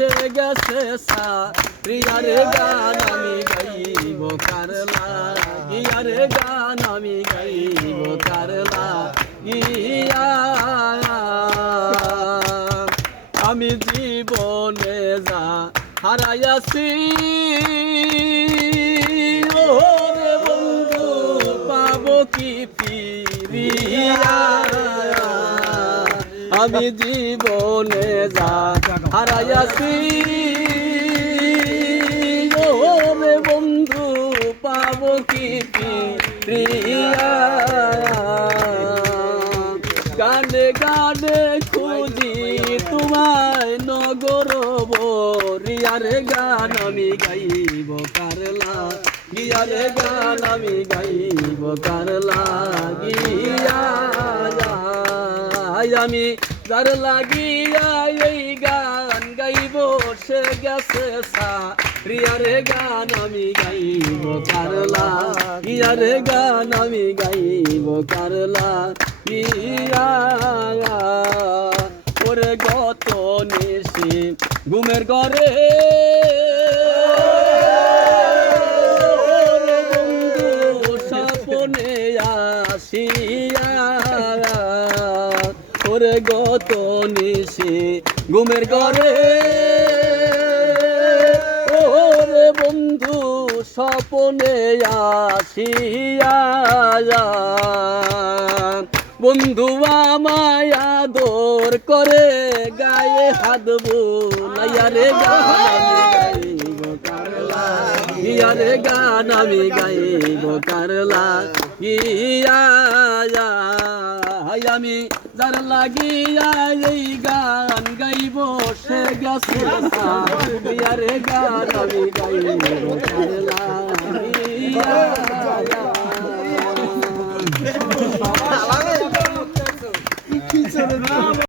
বসে গেছে সারিয়ার গান আমি গাইব কার লাগিয়ার গান আমি গাইব কার লাগিয়া আমি জীবনে যা হারাইয়াছি ওরে বন্ধু পাবো কি ফিরিয়া আমি জীবনে যা হারাইয়াছি ওরে বন্ধু পাবো কি ফিরিয়া গানে গানে খুঁজি তোমায় নগর বরিয়ার গান আমি গাইব কারলা গিয়ার গান আমি গাইব কারলা গিয়া আমি যার লাগিয়া এই গান গাইব সে গেছে সারিয়ার গান আমি গাইব কারলা গিয়ার গান আমি গাইব কারলা গিয়া ওরে গত নিশি ঘুমের ঘরে বন্ধু স্বপ্নে আসিয়া ওরে গত নিশি ঘুমের ঘরে ওরে বন্ধু স্বপ্নে আসিয়া বন্ধু আমায় আদর করে গায়ে হাত বুলাইয়ারে গাইব কারলা গিয়ারে গান আমি গাইব কারলা গিয়া আমি যার লাগিয়া এই গান গাইব সে গেছে গিয়ারে গান আমি গাইব কারলা গিয়া